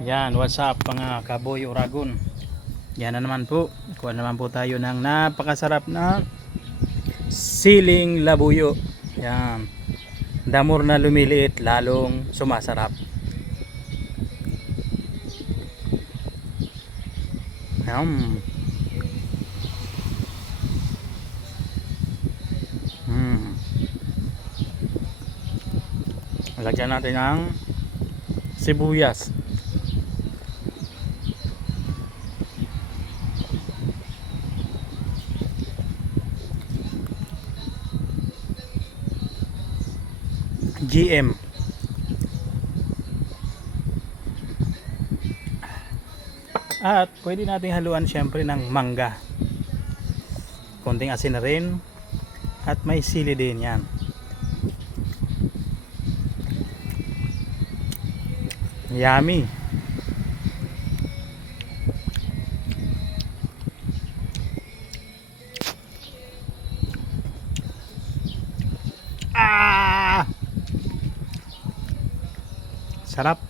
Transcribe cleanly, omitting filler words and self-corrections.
Yan, what's up mga kaboy Uragon. Yan na naman po. Kuha naman po tayo ng napakasarap na siling labuyo. Yan. Damor na lumiliit, lalong sumasarap. Yan. Lagyan natin ng sibuyas. GM. At pwede nating haluan syempre ng mangga. Konting asin na rin. At may sili din yan. Yummy. Sarap.